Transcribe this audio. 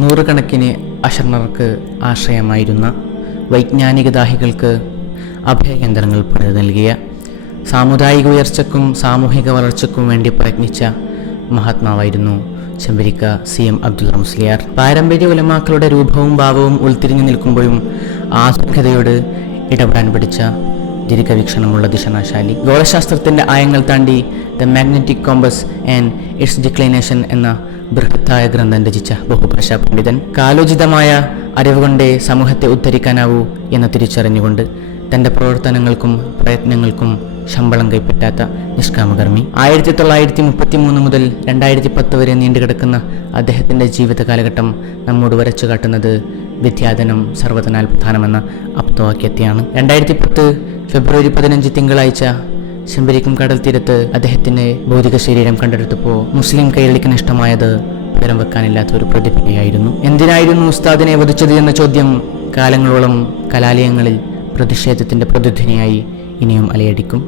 നൂറുകണക്കിന് അശരണർക്ക് ആശ്രയമായിരുന്ന, വൈജ്ഞാനിക ദാഹികൾക്ക് അഭയകേന്ദ്രങ്ങൾ പണിതു നൽകിയ, സാമുദായിക ഉയർച്ചയ്ക്കും സാമൂഹിക വളർച്ചയ്ക്കും വേണ്ടി പ്രയത്നിച്ച മഹാത്മാവായിരുന്നു ചെമ്പരിക്ക CM അബ്ദുള്ള മുസ്ലിയാർ. പാരമ്പര്യ ഉലമാക്കളുടെ രൂപവും ഭാവവും ഉൾത്തിരിഞ്ഞു നിൽക്കുമ്പോഴും ആധുനികതയോട് ഇടപെടാൻ പഠിച്ച ദീർഘവീക്ഷണമുള്ള ദിശനാശാലി. ഗോളശാസ്ത്രത്തിന്റെ ആയങ്ങൾ താണ്ടി the magnetic compass and its declination എന്ന ബൃഹത്തായ ഗ്രന്ഥം രചിച്ച ബഹുഭാഷാ പണ്ഡിതൻ. കാലോചിതമായ അറിവുകൊണ്ടേ സമൂഹത്തെ ഉദ്ധരിക്കാനാവൂ എന്ന് തിരിച്ചറിഞ്ഞുകൊണ്ട് തൻ്റെ പ്രവർത്തനങ്ങൾക്കും പ്രയത്നങ്ങൾക്കും ശമ്പളം കൈപ്പറ്റാത്ത നിഷ്കാമകർമ്മി. 1933 മുതൽ 2010 വരെ നീണ്ടുകിടക്കുന്ന അദ്ദേഹത്തിൻ്റെ ജീവിത കാലഘട്ടം നമ്മോട് വരച്ചു കാട്ടുന്നത് വിദ്യാധനം സർവ്വതനാൽ പ്രധാനമെന്ന ആപ്തവാക്യത്തെയാണ്. 2010 ഫെബ്രുവരി 15 തിങ്കളാഴ്ച ചെമ്പരിക്കും കടൽ തീരത്ത് അദ്ദേഹത്തിൻ്റെ ഭൗതിക ശരീരം കണ്ടെടുത്തപ്പോൾ മുസ്ലിം കൈരളിക്ക് ഇഷ്ടമായത് പകരം വെക്കാനില്ലാത്ത ഒരു പ്രതിഭയായിരുന്നു. എന്തിനായിരുന്നു ഉസ്താദിനെ വധിച്ചത് എന്ന ചോദ്യം കാലങ്ങളോളം കലാലയങ്ങളിൽ പ്രതിഷേധത്തിൻ്റെ പ്രതിധ്വനിയായി ഇനിയും അലയടിക്കും.